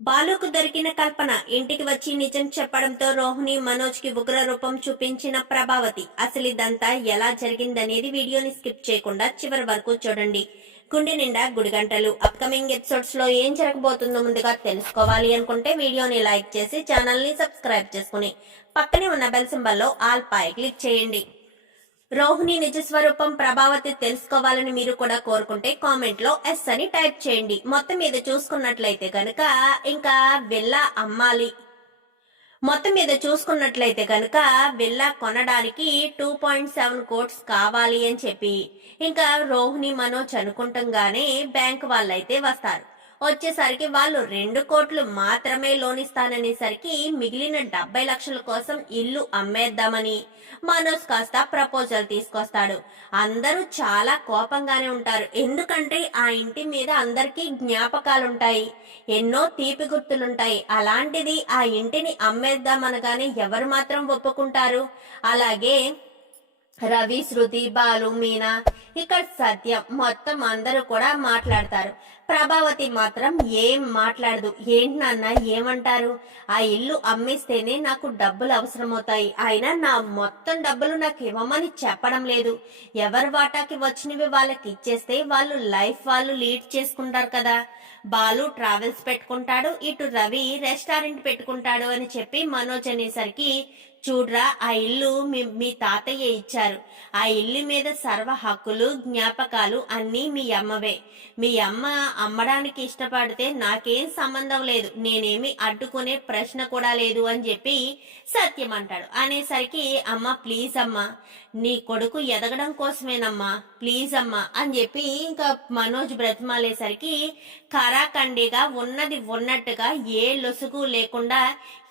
బాలుకు దొరికిన కల్పన ఇంటికి వచ్చి నిజం చెప్పడంతో రోహిణి మనోజ్ కి ఉగ్ర రూపం చూపించిన ప్రభావతి. అసలు ఇదంతా ఎలా జరిగిందనేది వీడియోని స్కిప్ చేయకుండా చివరి వరకు చూడండి. గుండె నిండా గుడిగంటలు అప్కమింగ్ ఎపిసోడ్స్ లో ఏం జరగబోతుందో ముందుగా తెలుసుకోవాలి అనుకుంటే వీడియోని లైక్ చేసి ఛానల్ ని సబ్స్క్రైబ్ చేసుకుని పక్కనే ఉన్న బెల్ సింబల్ లో ఆల్ పై క్లిక్ చేయండి. రోహిణి నిజస్వరూపం ప్రభావతి తెలుసుకోవాలని మీరు కూడా కోరుకుంటే కామెంట్ లో ఎస్ అని టైప్ చేయండి. మొత్తం మీద చూసుకున్నట్లయితే గనుక ఇంకా విల్లా అమ్మాలి. మొత్తం మీద చూసుకున్నట్లయితే గనుక విల్లా కొనడానికి 2.7 కోట్స్ కావాలి అని చెప్పి ఇంకా రోహిణి మనోజ్ అనుకుంటుంగానే బ్యాంక్ వాళ్ళైతే వస్తారు. వచ్చేసరికి వాళ్ళు 2 కోట్లు మాత్రమే లోన్ ఇస్తాననేసరికి మిగిలిన 70 లక్షల కోసం ఇల్లు అమ్మేద్దామని మనోజ్ కాస్త ప్రపోజల్ తీసుకొస్తాడు. అందరూ చాలా కోపంగానే ఉంటారు. ఎందుకంటే ఆ ఇంటి మీద అందరికీ జ్ఞాపకాలుంటాయి, ఎన్నో తీపి గుర్తులుంటాయి. అలాంటిది ఆ ఇంటిని అమ్మేద్దామనగానే ఎవరు మాత్రం ఒప్పుకుంటారు? అలాగే రవి, శృతి, బాలు, మీనా, ఇక్కడ సత్యం మొత్తం అందరూ కూడా మాట్లాడతారు. ప్రభావతి మాత్రం ఏం మాట్లాడదు. ఏంటి నాన్న ఏమంటారు? ఆ ఇల్లు అమ్మేస్తేనే నాకు డబ్బులు అవసరమవుతాయి, అయినా నా మొత్తం డబ్బులు నాకు ఇవ్వమని చెప్పడం లేదు. ఎవరి వాటాకి వచ్చినవి వాళ్ళకి ఇచ్చేస్తే వాళ్ళు లైఫ్ వాళ్ళు లీడ్ చేసుకుంటారు కదా. బాలు ట్రావెల్స్ పెట్టుకుంటాడు, ఇటు రవి రెస్టారెంట్ పెట్టుకుంటాడు అని చెప్పి మనోజ్ అనేసరికి, చూడ్రా ఆ ఇల్లు మీ తాతయ్య ఇచ్చారు. ఆ ఇల్లు మీద సర్వ హక్కులు జ్ఞాపకాలు అన్నీ మీ అమ్మవే. మీ అమ్మ అమ్మడానికి ఇష్టపడితే నాకేం సంబంధం లేదు, నేనేమి అడ్డుకునే ప్రశ్న కూడా లేదు అని చెప్పి సత్యం అంటాడు. అనేసరికి అమ్మ ప్లీజ్ అమ్మా, నీ కొడుకు ఎదగడం కోసమేనమ్మా, ప్లీజ్ అమ్మా అని చెప్పి ఇంకా మనోజ్ బ్రతిమాలేసరికి కరాఖండిగా ఉన్నది ఉన్నట్టుగా ఏ లొసుగు లేకుండా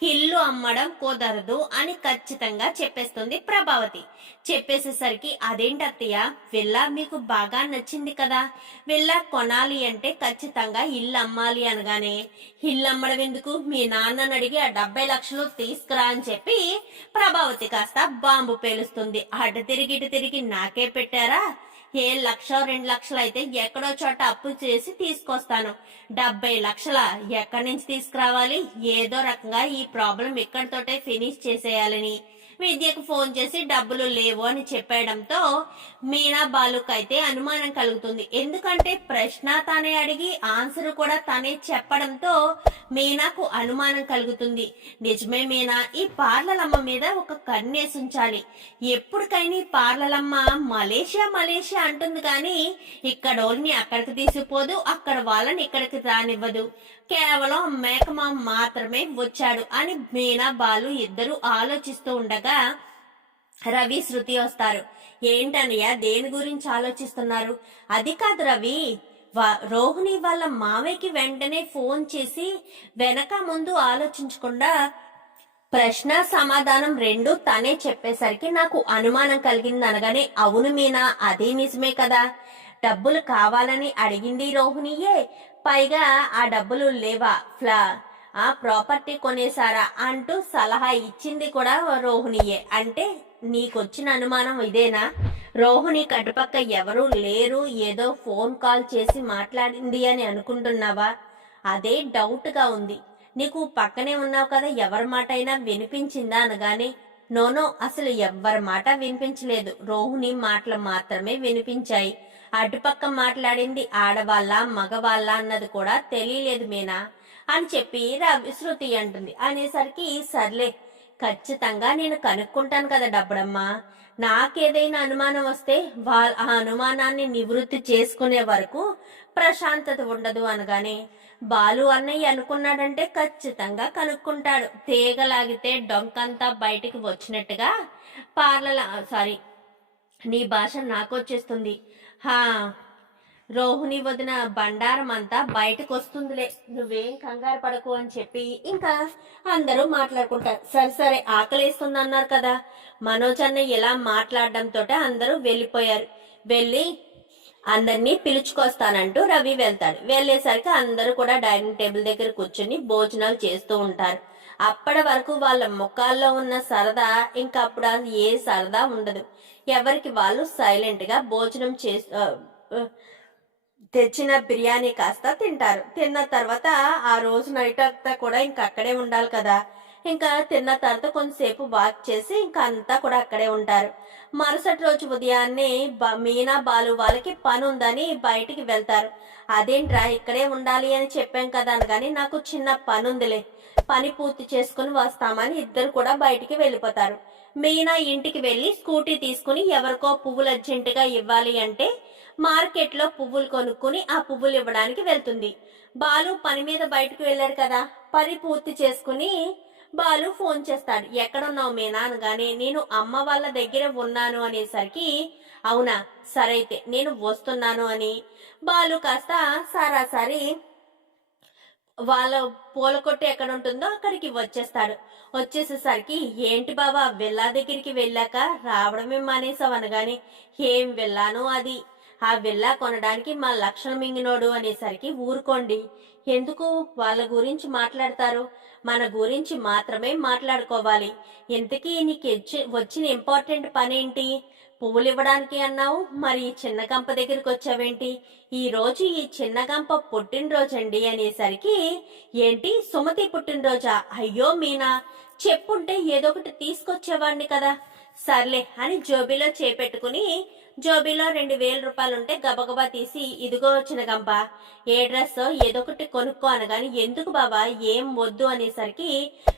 ఇల్లు అమ్మడం కుదరదు అని ఖచ్చితంగా చెప్పేస్తుంది ప్రభావతి. చెప్పేసేసరికి అదేంటి అత్తయ్య, విల్లా మీకు బాగా నచ్చింది కదా, విల్లా కొనాలి అంటే ఖచ్చితంగా ఇల్లు అమ్మాలి అనగానే, ఇల్లు అమ్మడం ఎందుకు, మీ నాన్నని అడిగి ఆ 70 లక్షలు తీసుకురా అని చెప్పి ప్రభావతి కాస్త బాంబు పేలుస్తుంది. అటు తిరిగి ఇటు తిరిగి నాకే పెట్టారా, ఏ 1-2 లక్షలు అయితే ఎక్కడో చోట అప్పు చేసి తీసుకొస్తాను, 70 లక్షల ఎక్కడి నుంచి తీసుకురావాలి? ఏదో రకంగా ఈ ప్రాబ్లం ఇక్కడితోటే ఫినిష్ చేసేయాలని విద్యకు ఫోన్ చేసి డబ్బులు లేవు అని చెప్పడంతో మీనా బాలుకు అయితే అనుమానం కలుగుతుంది. ఎందుకంటే ప్రశ్న తానే అడిగి ఆన్సర్ కూడా తనే చెప్పడంతో మీనాకు అనుమానం కలుగుతుంది. నిజమే మీనా, ఈ పార్లలమ్మ మీద ఒక కన్నేసి ఉంచాలి. ఎప్పటికైనా ఈ పార్లలమ్మ మలేషియా మలేషియా అంటుంది కానీ ఇక్కడ వాళ్ళని అక్కడికి తీసుకుపోదు, అక్కడ వాళ్ళని ఇక్కడికి రానివ్వదు. కేవలం మేకమామ మాత్రమే వచ్చాడు అని మీనా బాలు ఇద్దరు ఆలోచిస్తూ ఉండగా రవి, శృతి వస్తారు. ఏంటన్నయ్య దేని గురించి ఆలోచిస్తున్నారు? అది కాదు రవి, రోహిణి వాళ్ళ మావయ్యకి వెంటనే ఫోన్ చేసి వెనక ముందు ఆలోచించకుండా ప్రశ్న సమాధానం రెండు తనే చెప్పేసరికి నాకు అనుమానం కలిగింది అనగానే, అవును మీనా అదే నిజమే కదా, డబ్బులు కావాలని అడిగింది రోహిణియే, పైగా ఆ డబ్బులు లేవా, ఆ ప్రాపర్టీ కొనేసారా అంటూ సలహా ఇచ్చింది కూడా రోహిణియే. అంటే నీకొచ్చిన అనుమానం ఇదేనా? రోహిణి కటుపక్క ఎవరూ లేరు, ఏదో ఫోన్ కాల్ చేసి మాట్లాడింది అని అనుకుంటున్నావా? అదే డౌట్ గా ఉంది. నీకు పక్కనే ఉన్నావు కదా, ఎవరి మాట అయినా వినిపించిందా అనగానే, నోనో అసలు ఎవ్వరి మాట వినిపించలేదు, రోహిణి మాటలు మాత్రమే వినిపించాయి. అటుపక్క మాట్లాడింది ఆడవాళ్ళ మగవాళ్ళ అన్నది కూడా తెలియలేదు మీనా అని చెప్పి శృతి అంటుంది. అనేసరికి సర్లే, ఖచ్చితంగా నేను కనుక్కుంటాను కదా డబ్బుడమ్మా, నాకేదైనా అనుమానం వస్తే ఆ అనుమానాన్ని నివృత్తి చేసుకునే వరకు ప్రశాంతత ఉండదు అనగానే, బాలు అన్నయ్య అనుకున్నాడంటే ఖచ్చితంగా కనుక్కుంటాడు, తీగలాగితే డొంకంతా బయటికి వచ్చినట్టుగా సారీ నీ భాష నాకొచ్చేస్తుంది, రోహిణి వదిన బండారం అంతా బయటకు వస్తుందిలే, నువ్వేం కంగారు పడకు అని చెప్పి ఇంకా అందరూ మాట్లాడుకుంటారు. సరే సరే ఆకలేస్తుంది అన్నారు కదా, మనోజ్ అన్న ఇలా మాట్లాడడంతో అందరూ వెళ్ళిపోయారు. వెళ్ళి అందరినీ పిలుచుకొస్తానంటూ రవి వెళ్తాడు. వెళ్ళేసరికి అందరూ కూడా డైనింగ్ టేబుల్ దగ్గర కూర్చుని భోజనాలు చేస్తూ ఉంటారు. అప్పటి వరకు వాళ్ళ ముఖాల్లో ఉన్న సరదా ఇంకా అప్పుడు ఏ సరదా ఉండదు. ఎవరికి వాళ్ళు సైలెంట్ గా భోజనం తెచ్చిన బిర్యానీ కాస్త తింటారు. తిన్న తర్వాత ఆ రోజు నైట్ అంతా కూడా ఇంకా అక్కడే ఉండాలి కదా. ఇంకా తిన్న తర్వాత కొంతసేపు వాక్ చేసి ఇంకా అంతా కూడా అక్కడే ఉంటారు. మరుసటి రోజు ఉదయాన్నే మీనా బాలు వాళ్ళకి పని ఉందని బయటికి వెళ్తారు. అదేంట్రా ఇక్కడే ఉండాలి అని చెప్పాం కదా అనగాని, నాకు చిన్న పని ఉందిలే, పని పూర్తి చేసుకుని వస్తామని ఇద్దరు కూడా బయటికి వెళ్ళిపోతారు. మీనా ఇంటికి వెళ్ళి స్కూటీ తీసుకుని ఎవరికో పువ్వులు అర్జెంటుగా ఇవ్వాలి అంటే మార్కెట్ లో పువ్వులు కొనుక్కుని ఆ పువ్వులు ఇవ్వడానికి వెళ్తుంది. బాలు పని మీద బయటకు వెళ్ళాడు కదా, పని పూర్తి చేసుకుని బాలు ఫోన్ చేస్తాడు. ఎక్కడున్నావు మీనా అనగానే, నేను అమ్మ వాళ్ళ దగ్గర ఉన్నాను అనేసరికి, అవునా సరైతే నేను వస్తున్నాను అని బాలు కాస్త సరాసరి వాళ్ళ పూల కొట్టు ఎక్కడ ఉంటుందో అక్కడికి వచ్చేస్తాడు. వచ్చేసేసరికి, ఏంటి బాబా వెళ్ళా దగ్గరికి వెళ్ళాక రావడమే మానేసావు అనగాని, ఏం వెళ్ళాను అది, ఆ వెళ్ళా కొనడానికి మా లక్షణ మింగినోడు అనేసరికి, ఊరుకోండి ఎందుకు వాళ్ళ గురించి మాట్లాడతారు, మన గురించి మాత్రమే మాట్లాడుకోవాలి. ఇంతకీ నీకు వచ్చిన ఇంపార్టెంట్ పనేంటి, పువ్వులు ఇవ్వడానికి అన్నావు, మరి ఈ చిన్న గంప దగ్గరికి వచ్చావేంటి, ఈ రోజు ఈ చిన్న గంప పుట్టినరోజండి అనేసరికి, ఏంటి సుమతి పుట్టినరోజా, అయ్యో మీనా చెప్పుంటే ఏదో ఒకటి తీసుకొచ్చేవాడిని కదా. సర్లే అని జోబీలో చేపెట్టుకుని, జోబీలో 2000 రూపాయలుంటే గబగబా తీసి, ఇదిగో వచ్చిన గంప, ఏ డ్రెస్ ఏదో ఒకటి కొనుక్కో అనగాని, ఎందుకు బాబా ఏం వద్దు అనేసరికి,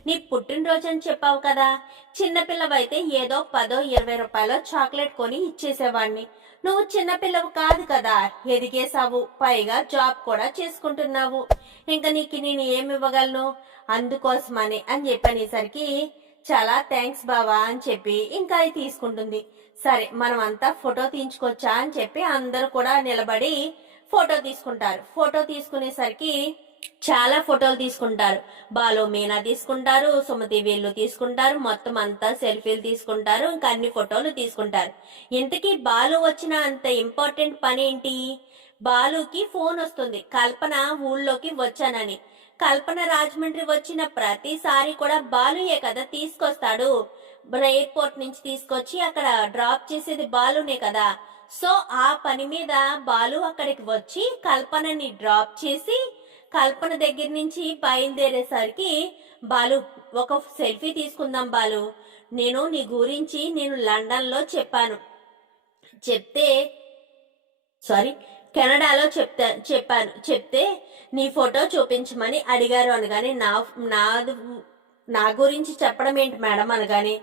నీ పుట్టినరోజు అని చెప్పావు కదా, చిన్నపిల్లవైతే ఏదో 10-20 రూపాయలు చాక్లెట్ కొని ఇచ్చేసేవాడిని, నువ్వు చిన్నపిల్లవు కాదు కదా, ఎదిగేసావు, పైగా జాబ్ కూడా చేసుకుంటున్నావు, ఇంకా నీకు నేను ఏమి ఇవ్వగలను, అందుకోసమని అని చెప్పనేసరికి, చాలా థ్యాంక్స్ బావా అని చెప్పి ఇంకా అది తీసుకుంటుంది. సరే మనం అంతా ఫోటో తీయించుకోవచ్చా అని చెప్పి అందరూ కూడా నిలబడి ఫోటో తీసుకుంటారు. ఫోటో తీసుకునేసరికి చాలా ఫోటోలు తీసుకుంటారు. బాలు మీనా తీసుకుంటారు, సుమతి వీళ్ళు తీసుకుంటారు, మొత్తం అంతా సెల్ఫీలు తీసుకుంటారు, ఇంకా అన్ని ఫోటోలు తీసుకుంటారు. ఇంతకీ బాలు వచ్చిన అంత ఇంపార్టెంట్ పని ఏంటి, బాలుకి ఫోన్ వస్తుంది, కల్పన ఊళ్ళోకి వచ్చానని. కల్పన రాజమండ్రి వచ్చిన ప్రతిసారి కూడా బాలుయే కదా తీసుకొస్తాడు, ఎయిర్పోర్ట్ నుంచి తీసుకొచ్చి అక్కడ డ్రాప్ చేసేది బాలునే కదా. సో ఆ పని మీద బాలు అక్కడికి వచ్చి కల్పనని డ్రాప్ చేసి కల్పన దగ్గర నుంచి బయలుదేరేసరికి, బాలు ఒక సెల్ఫీ తీసుకుందాం బాలు, నీ గురించి నేను లండన్ లో చెప్తే సారీ కెనడాలో చెప్తే నీ ఫోటో చూపించమని అడిగారు అనగానే, నా గురించి చెప్పడం ఏంటి మేడం అనగానే,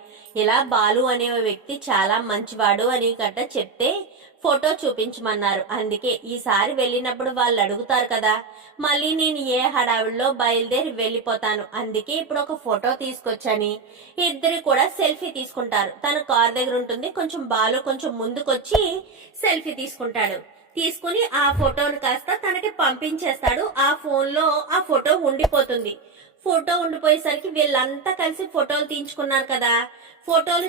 ఇలా బాలు అనే వ్యక్తి చాలా మంచివాడు అని గట్ట చెప్తే ఫోటో చూపించమన్నారు, అందుకే ఈసారి వెళ్ళినప్పుడు వాళ్ళు అడుగుతారు కదా, మళ్ళీ నేను ఏ హడావిడిలో బయలుదేరి వెళ్ళిపోతాను, అందుకే ఇప్పుడు ఒక ఫోటో తీసుకొచ్చని. ఇద్దరు కూడా సెల్ఫీ తీసుకుంటారు. తన కార్ దగ్గర ఉంటుంది, కొంచెం బాలు కొంచెం ముందుకొచ్చి సెల్ఫీ తీసుకుంటాడు. తీసుకుని ఆ ఫోటోను కాస్త తనకి పంపించేస్తాడు. ఆ ఫోన్ లో ఆ ఫోటో ఉండిపోతుంది. ఫోటో ఉండిపోయేసరికి వీళ్ళంతా కలిసి ఫోటోలు తీయించుకున్నారు కదా, ఫోటోలు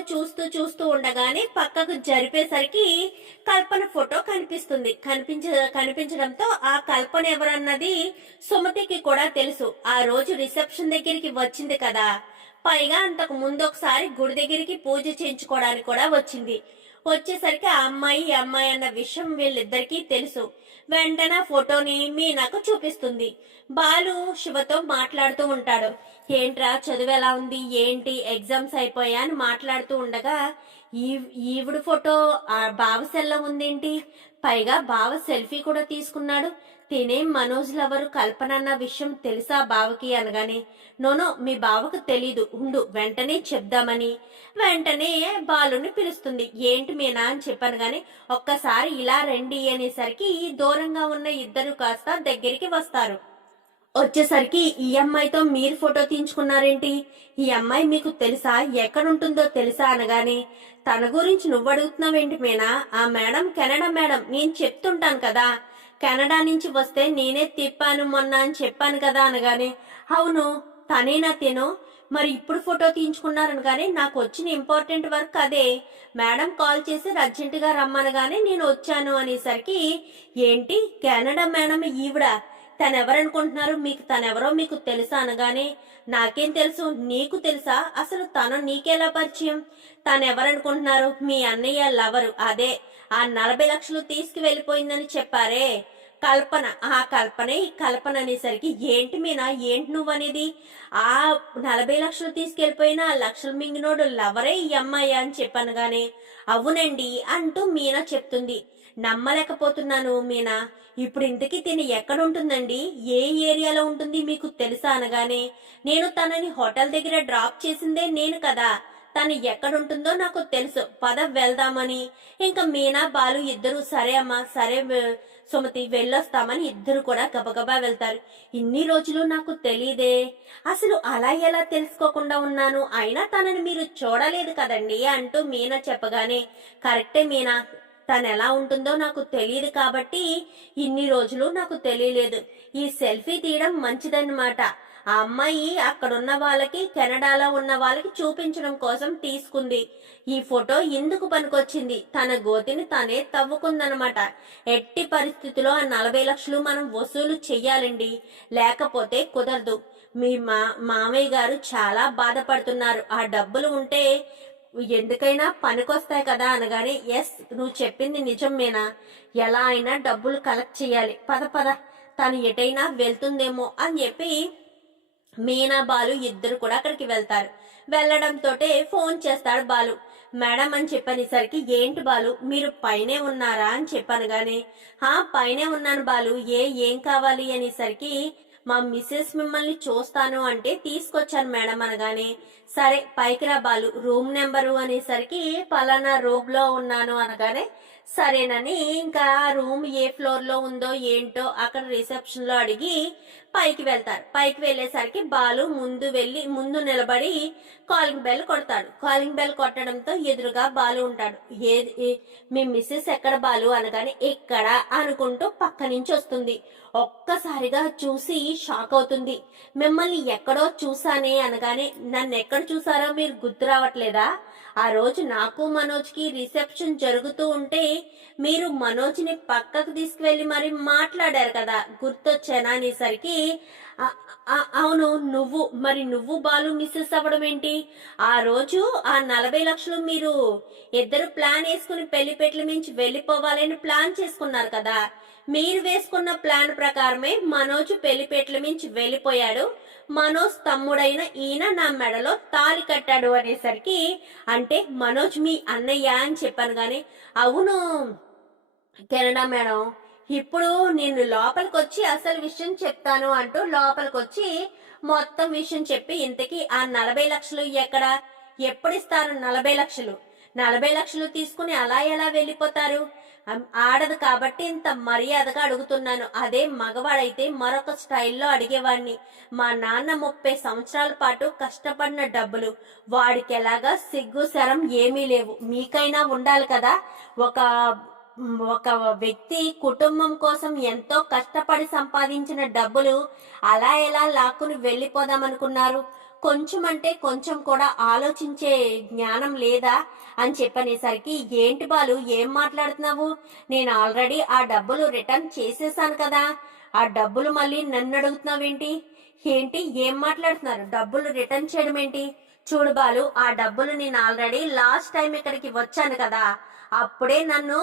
చూస్తూ ఉండగానే పక్కకు జరిపేసరికి కల్పన ఫోటో కనిపించడంతో ఆ కల్పన ఎవరన్నది సుమతికి కూడా తెలుసు. ఆ రోజు రిసెప్షన్ దగ్గరికి వచ్చింది కదా, పైగా అంతకు ముందు ఒకసారి గుడి దగ్గరికి పూజ చేయించుకోవడానికి కూడా వచ్చింది. వచ్చేసరికి ఆ అమ్మాయి అన్న విషయం వీళ్ళిద్దరికీ తెలుసు. వెంటనే ఫోటోని మీనాకు చూపిస్తుంది. బాలు శివతో మాట్లాడుతూ ఉంటాడు. ఏంట్రా చదువు ఎలా ఉంది, ఏంటి ఎగ్జామ్స్ అయిపోయా అని మాట్లాడుతూ ఉండగా, ఈవిడ ఫోటో బావ సెల్లో ఉందేంటి, పైగా బావ సెల్ఫీ కూడా తీసుకున్నాడు, తినేం మనోజ్ లవరు కల్పన అన్న విషయం తెలుసా బావకి అనగానే, నోనో మీ బావకు తెలీదు, ఉండు వెంటనే చెప్దామని వెంటనే బాలుని పిలుస్తుంది. ఏంటి మీనా అని చెప్పాను గాని, ఒక్కసారి ఇలా రండి అనేసరికి దూరంగా ఉన్న ఇద్దరు కాస్త దగ్గరికి వస్తారు. వచ్చేసరికి, ఈ అమ్మాయితో మీరు ఫోటో తీయించుకున్నారేంటి, ఈ అమ్మాయి మీకు తెలుసా, ఎక్కడుంటుందో తెలుసా అనగానే, తన గురించి నువ్వు అడుగుతున్నావేంటి మీనా, ఆ మేడం కెనడా మేడం, నేను చెప్తుంటాను కదా, కెనడా నుంచి వస్తే నేనే తిప్పాను మొన్న అని చెప్పాను కదా అనగానే, అవును తనేనా తిను, మరి ఇప్పుడు ఫోటో తీయించుకున్నారనగానే, నాకు వచ్చిన ఇంపార్టెంట్ వర్క్ అదే, మేడం కాల్ చేసి అర్జెంటుగా రమ్మనగానే నేను వచ్చాను అనేసరికి, ఏంటి కెనడా మేడం ఈవిడ, తనెవరనుకుంటున్నారు, తనెవరో మీకు తెలుసా అనగానే, నాకేం తెలుసు, నీకు తెలుసా, అసలు తను నీకెలా పరిచయం, తనెవరనుకుంటున్నారు, మీ అన్నయ్య లవరు, అదే ఆ 40 లక్షలు తీసుకువెళ్ళిపోయిందని చెప్పారే, కల్పన. ఆ కల్పనే ఈ కల్పన అనేసరికి, ఏంటి మీనా, ఏంటి నువ్వనేది? ఆ 40 లక్షలు తీసుకెళ్ళిపోయిన ఆ లక్షలు మింగినోడు లవరే ఈ అమ్మాయి అని చెప్పనగానే, అవునండి అంటూ మీనా చెప్తుంది. నమ్మలేకపోతున్నాను మీనా. ఇప్పుడు ఇంతకీ తిని ఎక్కడుంటుందండి? ఏ ఏరియాలో ఉంటుంది మీకు తెలుసా అనగానే, నేను తనని హోటల్ దగ్గర డ్రాప్ చేసిందే నేను కదా, తను ఎక్కడుంటుందో నాకు తెలుసు, పద వెళ్దామని. ఇంకా మీనా బాలు ఇద్దరు సరే అమ్మా సరే సుమతి వెళ్ళొస్తామని ఇద్దరు కూడా గబగబా వెళ్తారు. ఇన్ని రోజులు నాకు తెలీదే, అసలు అలా ఎలా తెలుసుకోకుండా ఉన్నాను, అయినా తనని మీరు చూడలేదు కదండి అంటూ మీనా చెప్పగానే, కరెక్టే మీనా, తను ఎలా ఉంటుందో నాకు తెలియదు కాబట్టి ఇన్ని రోజులు నాకు తెలియలేదు. ఈ సెల్ఫీ తీయడం మంచిదన్నమాట. ఆ అమ్మాయి అక్కడున్న వాళ్ళకి, కెనడాలో ఉన్న వాళ్ళకి చూపించడం కోసం తీసుకుంది. ఈ ఫోటో ఎందుకు పనికొచ్చింది? తన గోతిని తనే తవ్వుకుందనమాట. ఎట్టి పరిస్థితిలో ఆ 40 లక్షలు మనం వసూలు చెయ్యాలండి, లేకపోతే కుదరదు. మీ మామయ్య గారు చాలా బాధపడుతున్నారు. ఆ డబ్బులు ఉంటే ఎందుకైనా పనికొస్తాయి కదా అనగానే, ఎస్ నువ్వు చెప్పింది నిజమేనా, ఎలా అయినా డబ్బులు కలెక్ట్ చేయాలి, పద పద, తను ఎటైనా వెళ్తుందేమో అని చెప్పి మీనా బాలు ఇద్దరు కూడా అక్కడికి వెళ్తారు. వెళ్ళడంతో ఫోన్ చేస్తాడు బాలు. మేడం అని చెప్పనేసరికి, ఏంటి బాలు మీరు పైనే ఉన్నారా అని చెప్పాను గాని, పైనే ఉన్నాను బాలు, ఏం కావాలి అనేసరికి, మా మిస్సెస్ మిమ్మల్ని చూస్తాను అంటే తీసుకొచ్చాను మేడం అనగానే, సరే పైకి రా బాలు, రూమ్ నెంబరు అనేసరికి, పలానా రూమ్ లో ఉన్నాను అనగానే, సరేనని ఇంకా రూమ్ ఏ ఫ్లోర్ లో ఉందో ఏంటో అక్కడ రిసెప్షన్ లో అడిగి పైకి వెళ్తారు. పైకి వెళ్ళేసరికి బాలు ముందు నిలబడి కాలింగ్ బెల్ కొడతాడు. కాలింగ్ బెల్ కొట్టడంతో ఎదురుగా బాలు ఉంటాడు. మీ మిస్సెస్ ఎక్కడ బాలు అనగానే, ఎక్కడ అనుకుంటూ పక్క నుంచి వస్తుంది. ఒక్కసారిగా చూసి షాక్ అవుతుంది. మిమ్మల్ని ఎక్కడో చూసానే అనగానే, నన్ను ఎక్కడ చూసారో మీరు గుర్తు రావట్లేదా? ఆ రోజు నాకు మనోజ్కి రిసెప్షన్ జరుగుతూ ఉంటే మీరు మనోజ్ని పక్కకు తీసుకువెళ్ళి మరి మాట్లాడారు కదా, గుర్తొచ్చానా అనేసరికి, అవును నువ్వు బాలు మిస్సెస్ అవ్వడం ఏంటి? ఆ రోజు ఆ 40 లక్షలు మీరు ఇద్దరు ప్లాన్ వేసుకుని పెళ్లిపెట్ల మించి వెళ్ళిపోవాలని ప్లాన్ చేసుకున్నారు కదా, మీరు వేసుకున్న ప్లాన్ ప్రకారమే మనోజ్ పెళ్లిపెట్ల మించి వెళ్ళిపోయాడు. మనోజ్ తమ్ముడైన ఈయన నా మెడలో తాళి కట్టాడు అనేసరికి, అంటే మనోజ్ మీ అన్నయ్య అని చెప్పాను గాని, అవును కెనడా మేడం, ఇప్పుడు నేను లోపలికి వచ్చి అసలు విషయం చెప్తాను అంటూ లోపలికి వచ్చి మొత్తం విషయం చెప్పి, ఇంతకీ ఆ 40 లక్షలు ఎక్కడ, ఎప్పుడు ఇస్తారు 40 లక్షలు? 40 లక్షలు తీసుకుని అలా ఎలా వెళ్ళిపోతారు? ఆడదు కాబట్టి ఇంత మర్యాదగా అడుగుతున్నాను, అదే మగవాడైతే మరొక స్టైల్లో అడిగేవాడిని. మా నాన్న 30 సంవత్సరాల పాటు కష్టపడిన డబ్బులు, వాడికి ఎలాగా సిగ్గు శరం ఏమీ లేవు, మీకైనా ఉండాలి కదా. ఒక ఒక వ్యక్తి కుటుంబం కోసం ఎంతో కష్టపడి సంపాదించిన డబ్బులు అలా ఎలా లాక్కుని వెళ్ళిపోదామనుకున్నారు? కొంచెం అంటే కొంచెం కూడా ఆలోచించే జ్ఞానం లేదా అని చెప్పనేసరికి, ఏంటి బాలు ఏం మాట్లాడుతున్నావు, నేను ఆల్రెడీ ఆ డబ్బులు రిటర్న్ చేసేసాను కదా, ఆ డబ్బులు మళ్ళీ నన్ను అడుగుతున్నావేంటి? ఏంటి ఏం మాట్లాడుతున్నారు, డబ్బులు రిటర్న్ చేయడం ఏంటి? చూడు బాలు, ఆ డబ్బులు నేను ఆల్రెడీ లాస్ట్ టైం ఇక్కడికి వచ్చాను కదా, అప్పుడే నన్ను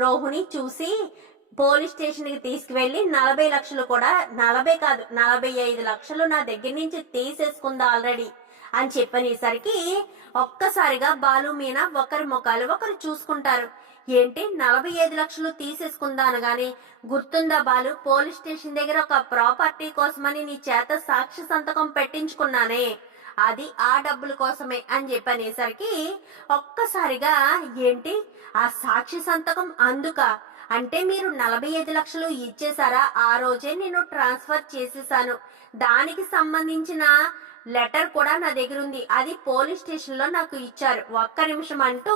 రోహిణి చూసి పోలీస్ స్టేషన్ కి తీసుకువెళ్లి 40 లక్షలు కూడా, 40 కాదు 45 లక్షలు నా దగ్గర నుంచి తీసేసుకుందా ఆల్రెడీ అని చెప్పనేసరికి, ఒక్కసారిగా బాలు మీనా ఒకరి ముఖాలు ఒకరు చూసుకుంటారు. ఏంటి 45 లక్షలు తీసేసుకుందా అనగానే, గుర్తుందా బాలు, పోలీస్ స్టేషన్ దగ్గర ఒక ప్రాపర్టీ కోసమని నీ చేత సాక్షి సంతకం పెట్టించుకున్నానే, అది ఆ డబ్బుల కోసమే అని చెప్పనేసరికి, ఒక్కసారిగా ఏంటి ఆ సాక్షి సంతకం అందుక, అంటే మీరు 45 లక్షలు ఇచ్చేసారా? ఆ రోజే నేను ట్రాన్స్ఫర్ చేసేసాను, దానికి సంబంధించిన లెటర్ కూడా నా దగ్గర ఉంది, అది పోలీస్ స్టేషన్ లో నాకు ఇచ్చారు, ఒక్క నిమిషం అంటూ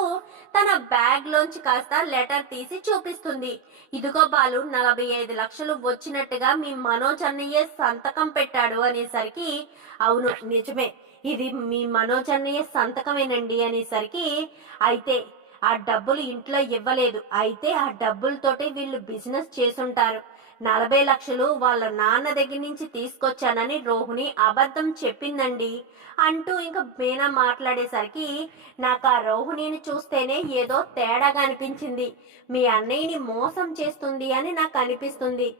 తన బ్యాగ్ లోంచి కాస్త లెటర్ తీసి చూపిస్తుంది. ఇదిగో బాలు, 45 లక్షలు వచ్చినట్టుగా మీ మనోజ్ అన్నయ్య సంతకం పెట్టాడు అనేసరికి, అవును నిజమే, ఇది మీ మనోజ్ అన్నయ్య సంతకమేనండి అనేసరికి, అయితే ఆ డబ్బులు ఇంట్లో ఇవ్వలేదు, అయితే ఆ డబ్బులతోటి వీళ్ళు బిజినెస్ చేసుంటారు, 40 లక్షలు వాళ్ళ నాన్న దగ్గర నుంచి తీసుకొచ్చానని రోహిణి అబద్ధం చెప్పిందండి అంటూ ఇంకా మీనా మాట్లాడేసరికి నాకు ఆ రోహిణిని చూస్తేనే ఏదో తేడాగా అనిపించింది. మీ అన్నయ్యని మోసం చేస్తుంది అని నాకు అనిపిస్తుంది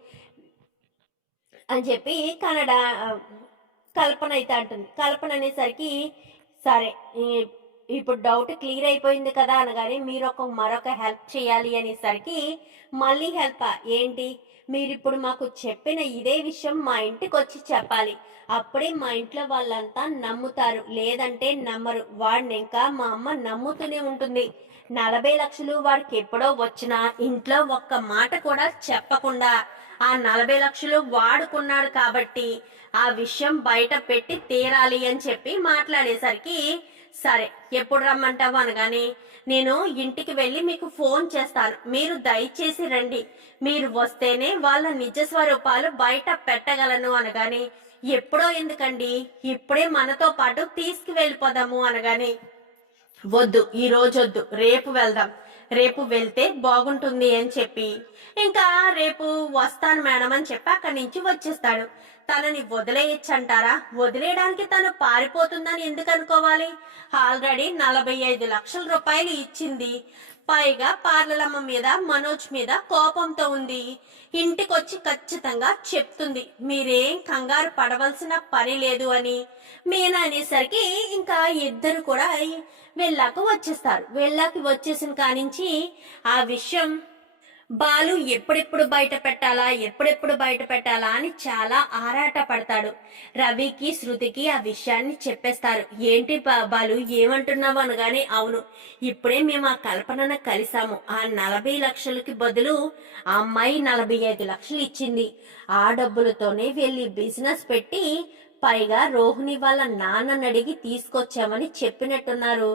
అని చెప్పి కల్పన అయితే అంటుంది. కల్పన అనేసరికి సరే ఇప్పుడు డౌట్ క్లియర్ అయిపోయింది కదా అనగానే మీరు మరొక హెల్ప్ చేయాలి అనేసరికి మళ్ళీ హెల్ప్ ఏంటి, మీరు ఇప్పుడు మాకు చెప్పిన ఇదే విషయం మా ఇంటికి వచ్చి చెప్పాలి. అప్పుడే మా ఇంట్లో వాళ్ళంతా నమ్ముతారు, లేదంటే నమ్మరు. వాడిని ఇంకా మా అమ్మ నమ్ముతూనే ఉంటుంది. 40 లక్షలు వాడికి ఎప్పుడో వచ్చినా ఇంట్లో ఒక్క మాట కూడా చెప్పకుండా ఆ 40 లక్షలు వాడుకున్నాడు కాబట్టి ఆ విషయం బయట పెట్టి తీరాలి అని చెప్పి మాట్లాడేసరికి సరే ఎప్పుడు రమ్మంటావు అనగానే నేను ఇంటికి వెళ్ళి మీకు ఫోన్ చేస్తాను, మీరు దయచేసి రండి, మీరు వస్తేనే వాళ్ళ నిజ స్వరూపాలు బయట పెట్టగలను అనగానే ఎప్పుడో ఎందుకండి, ఇప్పుడే మనతో పాటు తీసుకువెళ్ళిపోదాము అనగానే వద్దు, ఈ రోజు వద్దు, రేపు వెళ్దాం, రేపు వెళ్తే బాగుంటుంది అని చెప్పి ఇంకా రేపు వస్తాను మేడం అని చెప్పి అక్కడి నుంచి వచ్చేస్తాడు. తనని వదిలేయచ్చంటారా? వదిలేయడానికి తను పారిపోతుందని ఎందుకు అనుకోవాలి? ఆల్రెడీ 45 లక్షల రూపాయలు ఇచ్చింది, పైగా పార్లలమ్మ మీద మనోజ్ మీద కోపంతో ఉంది. ఇంటికొచ్చి ఖచ్చితంగా చెప్తుంది, మీరేం కంగారు పడవలసిన పని లేదు అని. మీనా అనేసరికి ఇంకా ఇద్దరు కూడా వెళ్ళాక వచ్చేస్తారు. వెళ్ళాక వచ్చేసిన కానించి ఆ విషయం బాలు ఎప్పుడెప్పుడు బయట పెట్టాలా అని చాలా ఆరాట పడతాడు. రవికి శృతికి ఆ విషయాన్ని చెప్పేస్తారు. ఏంటి బాలు ఏమంటున్నావు అనగానే అవును, ఇప్పుడే మేము ఆ కల్పనను కలిసాము. ఆ 40 లక్షలకి బదులు ఆ అమ్మాయి 45 లక్షలు ఇచ్చింది. ఆ డబ్బులతోనే వెళ్ళి బిజినెస్ పెట్టి పైగా రోహిణి వాళ్ళ నాన్నని అడిగి తీసుకొచ్చామని చెప్పినట్టున్నారు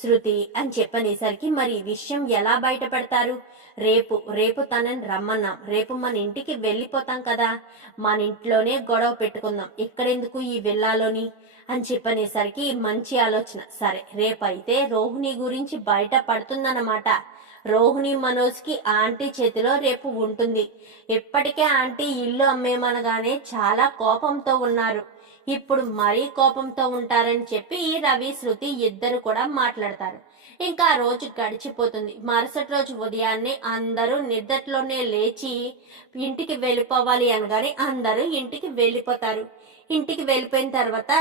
శృతి అని చెప్పనేసరికి మరి ఈ విషయం ఎలా బయటపడతారు? రేపు తనని రమ్మన్నాం, రేపు మన ఇంటికి వెళ్ళిపోతాం కదా, మన ఇంట్లోనే గొడవ పెట్టుకుందాం, ఇక్కడెందుకు ఈ విల్లాలోని అని చెప్పనేసరికి మంచి ఆలోచన. సరే రేపైతే రోహిణి గురించి బయట పడుతుందన్నమాట. రోహిణి మనోజ్కి ఆంటీ చేతిలో రేపు ఉంటుంది. ఇప్పటికే ఆంటీ ఇల్లు అమ్మేమనగానే చాలా కోపంతో ఉన్నారు, ఇప్పుడు మరీ కోపంతో ఉంటారని చెప్పి రవి శృతి ఇద్దరు కూడా మాట్లాడతారు. ఇంకా ఆ రోజు గడిచిపోతుంది. మరుసటి రోజు ఉదయాన్నే అందరూ నిద్రలోనే లేచి ఇంటికి వెళ్ళిపోవాలి అనగానే అందరూ ఇంటికి వెళ్ళిపోతారు. ఇంటికి వెళ్ళిపోయిన తర్వాత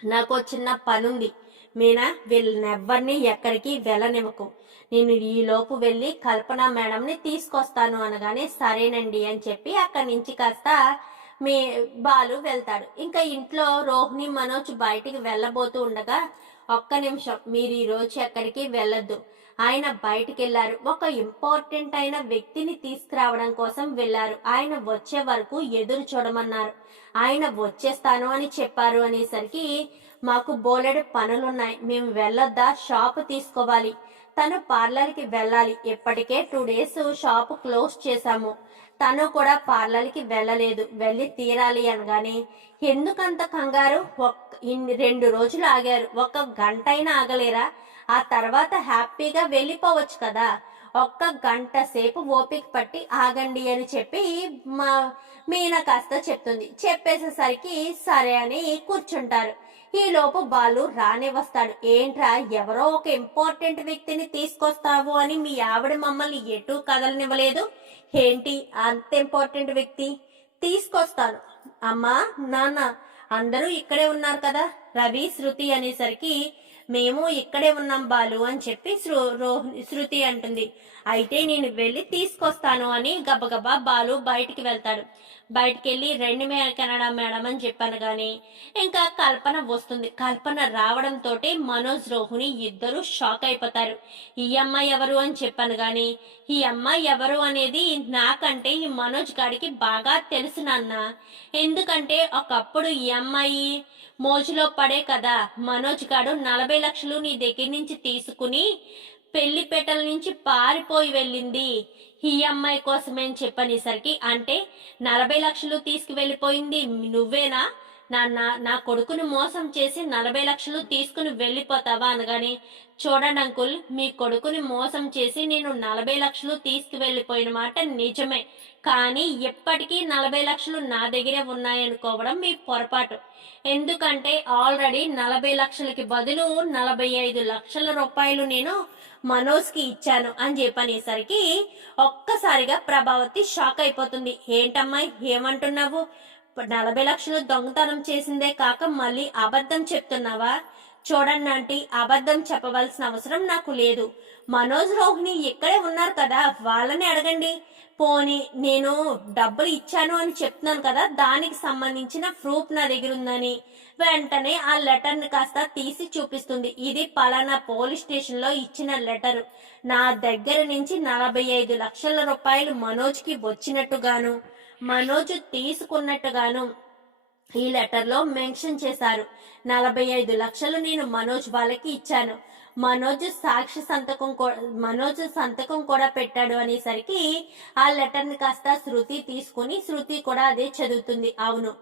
నాకు చిన్న పనుంది మీనా, వీళ్ళనెవ్వరిని ఎక్కడికి వెళ్ళనివ్వకు, నేను ఈలోపు వెళ్ళి కల్పన మేడంని తీసుకొస్తాను అనగానే సరేనండి అని చెప్పి అక్కడి నుంచి కాస్త బాలు వెళ్తాడు. ఇంకా ఇంట్లో రోహిణి మనోజ్ బయటికి వెళ్ళబోతూ ఉండగా ఒక్క నిమిషం, మీరు ఈ రోజు ఎక్కడికి వెళ్ళొద్దు, ఆయన బయటికి వెళ్ళారు, ఒక ఇంపార్టెంట్ అయిన వ్యక్తిని తీసుకురావడం కోసం వెళ్ళారు, ఆయన వచ్చే వరకు ఎదురు చూడమన్నారు, ఆయన వచ్చేస్తాను అని చెప్పారు అనేసరికి మాకు బోలెడు పనులున్నాయి, మేము వెళ్ళొద్దా, షాప్ తీసుకోవాలి, తను పార్లర్కి వెళ్ళాలి, ఇప్పటికే 2 డేస్ షాప్ క్లోజ్ చేశాము, తను కూడా పార్లర్కి వెళ్ళలేదు, వెళ్ళి తీరాలి అనగానే ఎందుకంత కంగారు, 2 రోజులు ఆగారు, 1 గంట అయినా ఆగలేరా, ఆ తర్వాత హ్యాపీగా వెళ్ళిపోవచ్చు కదా, 1 గంట సేపు ఓపిక పట్టి ఆగండి అని చెప్పి మీనా కాస్త చెప్తుంది. చెప్పేసేసరికి సరే అని కూర్చుంటారు. ఈ లోపు బాలు రానే వస్తాడు. ఏంట్రా, ఎవరో ఒక ఇంపార్టెంట్ వ్యక్తిని తీసుకొస్తావు అని మీ ఆవిడ మమ్మల్ని ఎటూ కదలనివ్వలేదు, ఏంటి అంత ఇంపార్టెంట్ వ్యక్తి? తీసుకొస్తాను అమ్మా నాన్న అందరూ ఇక్కడే ఉన్నారు కదా, రవి శృతి అనేసరికి మేము ఇక్కడే ఉన్నాం బాలు అని చెప్పి శృతి అంటుంది. అయితే నేను వెళ్ళి తీసుకొస్తాను అని గబగబా బాలు బయటికి వెళ్తాడు. బయటికి వెళ్ళి రండి కెనడా మేడం అని చెప్పాను కానీ ఇంకా కల్పన వస్తుంది. కల్పన రావడంతో మనోజ్ రోహిణి ఇద్దరు షాక్ అయిపోతారు. ఈ అమ్మాయి ఎవరు అని చెప్పాను కానీ ఈ అమ్మాయి ఎవరు అనేది నాకంటే ఈ మనోజ్ గాడికి బాగా తెలుసు నాన్న, ఎందుకంటే ఒకప్పుడు ఈ అమ్మాయి మోజులో పడే కదా మనోజ్ గాడు 40 లక్షలు నీ దగ్గర నుంచి తీసుకుని పెళ్లిపేటల నుంచి పారిపోయి వెళ్ళింది ఈ అమ్మాయి కోసమే అని చెప్పనేసరికి, అంటే 40 లక్షలు తీసుకువెళ్ళిపోయింది నువ్వేనా, నా కొడుకుని మోసం చేసి 40 లక్షలు తీసుకుని వెళ్ళిపోతావా అనగానే, చూడండి అంకుల్, మీ కొడుకుని మోసం చేసి నేను 40 లక్షలు తీసుకువెళ్ళిపోయిన మాట నిజమే, కానీ ఇప్పటికీ 40 లక్షలు నా దగ్గరే ఉన్నాయనుకోవడం మీ పొరపాటు. ఎందుకంటే ఆల్రెడీ 40 లక్షలకి బదులు 45 లక్షల రూపాయలు నేను మనోజ్కి ఇచ్చాను అని చెప్పనేసరికి ఒక్కసారిగా ప్రభావతి షాక్ అయిపోతుంది. ఏంటమ్మాయి, ఏమంటున్నావు? 40 లక్షలు దొంగతనం చేసిందే కాక మళ్ళీ అబద్ధం చెప్తున్నావా? చూడండి ఆంటీ, అబద్ధం చెప్పవలసిన అవసరం నాకు లేదు. మనోజ్, రోహిణి ఇక్కడే ఉన్నారు కదా, వాళ్ళని అడగండి. పోనీ నేను డబ్బులు ఇచ్చాను అని చెప్తున్నాను కదా, దానికి సంబంధించిన ప్రూఫ్ నా దగ్గర ఉందని వెంటనే ఆ లెటర్ ని కాస్త తీసి చూపిస్తుంది. ఇది పలానా పోలీస్ స్టేషన్ లో ఇచ్చిన లెటర్. నా దగ్గర నుంచి 45 లక్షల రూపాయలు మనోజ్ కి వచ్చినట్టుగాను, మనోజ్ తీసుకున్నట్టుగాను ఈ లెటర్ లో మెన్షన్ చేశారు. 45 లక్షలు నేను మనోజ్ వాళ్ళకి ఇచ్చాను. మనోజ్ సంతకం కూడా పెట్టాడు అనేసరికి ఆ లెటర్ ని కాస్త శృతి తీసుకుని, శృతి కూడా అదే చదువుతుంది. అవును,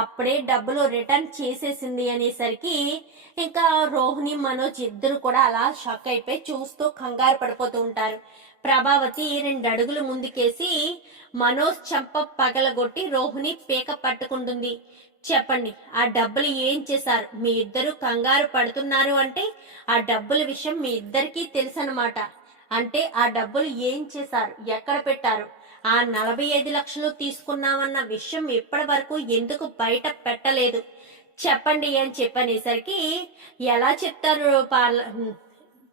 అప్పుడే డబ్బులు రిటర్న్ చేసేసింది అనేసరికి ఇంకా రోహిణి, మనోజ్ ఇద్దరు కూడా అలా షాక్ అయిపోయి చూస్తూ కంగారు పడిపోతూ ఉంటారు. ప్రభావతి 2 అడుగులు ముందుకేసి మనోజ్ చెంప పగలగొట్టి రోహిణి పీక పట్టుకుంటుంది. చెప్పండి, ఆ డబ్బులు ఏం చేశారు? మీ ఇద్దరు కంగారు పడుతున్నారు అంటే ఆ డబ్బుల విషయం మీ ఇద్దరికీ తెలుసనమాట. అంటే ఆ డబ్బులు ఏం చేశారు, ఎక్కడ పెట్టారు? ఆ 45 లక్షలు తీసుకున్నామన్న విషయం ఇప్పటి వరకు ఎందుకు బయట పెట్టలేదు? చెప్పండి అని చెప్పనేసరికి, ఎలా చెప్తారు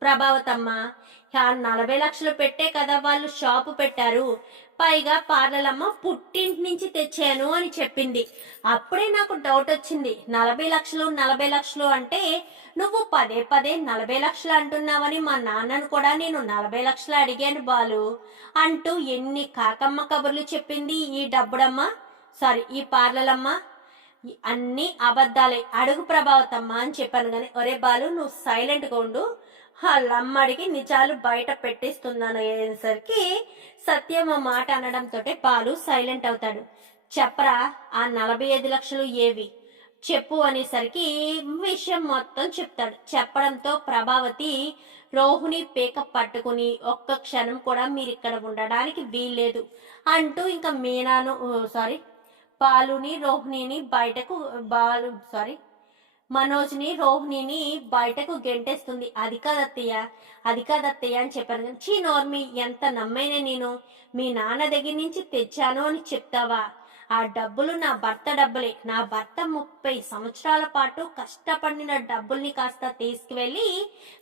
ప్రభావతమ్మ? 40 లక్షలు పెట్టే కదా వాళ్ళు షాపు పెట్టారు. పైగా పార్లలమ్మ పుట్టింటి నుంచి తెచ్చాను అని చెప్పింది. అప్పుడే నాకు డౌట్ వచ్చింది. 40 లక్షలు అంటే నువ్వు పదే 40 లక్షలు అంటున్నావని మా నాన్నను కూడా నేను 40 లక్షలు అడిగాను బాలు అంటూ ఎన్ని కాకమ్మ కబుర్లు చెప్పింది ఈ పార్లలమ్మ. అన్ని అబద్ధాలే, అడుగు ప్రభావతమ్మ అని చెప్పాను. కానీ ఒరే బాలు, నువ్వు సైలెంట్గా ఉండు, వాళ్ళమ్మడికి నిజాలు బయట పెట్టిస్తున్నాను అనేసరికి సత్యం ఆ మాట అనడంతో బాలు సైలెంట్ అవుతాడు. చెప్పరా, ఆ 45 లక్షలు ఏవి చెప్పు అనేసరికి విషయం మొత్తం చెప్తాడు. చెప్పడంతో ప్రభావతి రోహిణి పేక పట్టుకుని, ఒక్క క్షణం కూడా మీరు ఇక్కడ ఉండడానికి వీల్లేదు అంటూ ఇంకా బాలుని రోహిణిని బయటకు మనోజ్ని రోహిణిని బయటకు గెంటేస్తుంది. అది కాదత్తయ్య అని చెప్పాను. చీ నోర్మి, ఎంత నమ్మైన నేను మీ నాన్న దగ్గర నుంచి తెచ్చాను అని చెప్తావా? ఆ డబ్బులు నా భర్త డబ్బులే. నా భర్త 30 సంవత్సరాల పాటు కష్టపడిన డబ్బుల్ని కాస్త తీసుకువెళ్ళి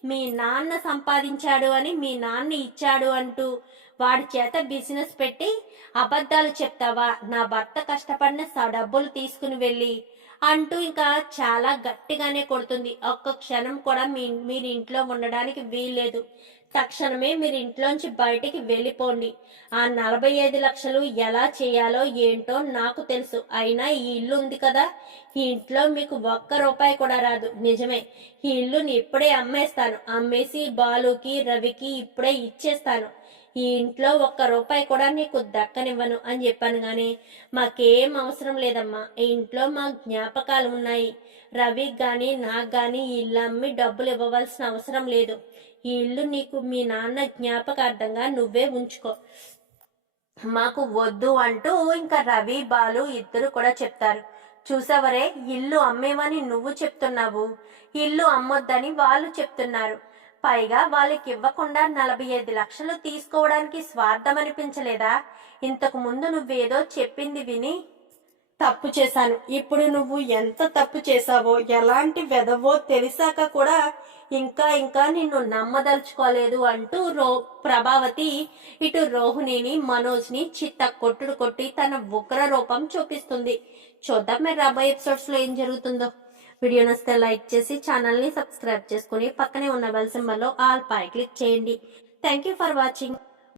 మీ నాన్న సంపాదించాడు అని, మీ నాన్న ఇచ్చాడు అంటూ వాడి చేత బిజినెస్ పెట్టి అబద్ధాలు చెప్తావా? నా భర్త కష్టపడిన డబ్బులు తీసుకుని వెళ్ళి అంటూ ఇంకా చాలా గట్టిగానే కొడుతుంది. ఒక్క క్షణం కూడా మీరు ఇంట్లో ఉండడానికి వీల్లేదు. తక్షణమే మీరు ఇంట్లోంచి బయటికి వెళ్ళిపోండి. ఆ 45 లక్షలు ఎలా చేయాలో ఏంటో నాకు తెలుసు. అయినా ఈ ఇల్లు ఉంది కదా, ఈ ఇంట్లో మీకు 1 రూపాయి కూడా రాదు. నిజమే, ఈ ఇల్లుని ఇప్పుడే అమ్మేస్తాను. అమ్మేసి బాలుకి, రవికి ఇప్పుడే ఇచ్చేస్తాను. ఈ ఇంట్లో 1 రూపాయి కూడా నీకు దక్కనివ్వను అని చెప్పాను. గాని మాకేం అవసరం లేదమ్మా, ఈ ఇంట్లో మా జ్ఞాపకాలు ఉన్నాయి. రవికి గాని నాకు గాని ఈ ఇల్లు అమ్మి డబ్బులు ఇవ్వవలసిన అవసరం లేదు. ఈ ఇల్లు నీకు మీ నాన్న జ్ఞాపకార్థంగా నువ్వే ఉంచుకో, మాకు వద్దు అంటూ ఇంకా రవి, బాలు ఇద్దరు కూడా చెప్తారు. చూసావరే, ఇల్లు అమ్మేమని నువ్వు చెప్తున్నావు, ఇల్లు అమ్మొద్దని వాళ్ళు చెప్తున్నారు. పైగా వాళ్ళకి ఇవ్వకుండా 45 లక్షలు తీసుకోవడానికి స్వార్థం అనిపించలేదా? ఇంతకు ముందు నువ్వేదో చెప్పింది విని తప్పు చేశాను. ఇప్పుడు నువ్వు ఎంత తప్పు చేశావో, ఎలాంటి వెధవో తెలిసాక కూడా ఇంకా నిన్ను నమ్మదలుచుకోలేదు అంటూ ప్రభావతి ఇటు రోహిణిని, మనోజ్ని చిత్త కొట్టుడు కొట్టి తన ఉగ్ర రూపం చూపిస్తుంది. చూద్దాం మరి రాబోయే ఎపిసోడ్స్ లో ఏం జరుగుతుందో. వీడియో నచ్చితే లైక్ చేసి ఛానల్ ని సబ్స్క్రైబ్ చేసుకుని పక్కనే ఉన్న బెల్ సింబల్ లో ఆల్ పై క్లిక్ చేయండి. Thank you for watching.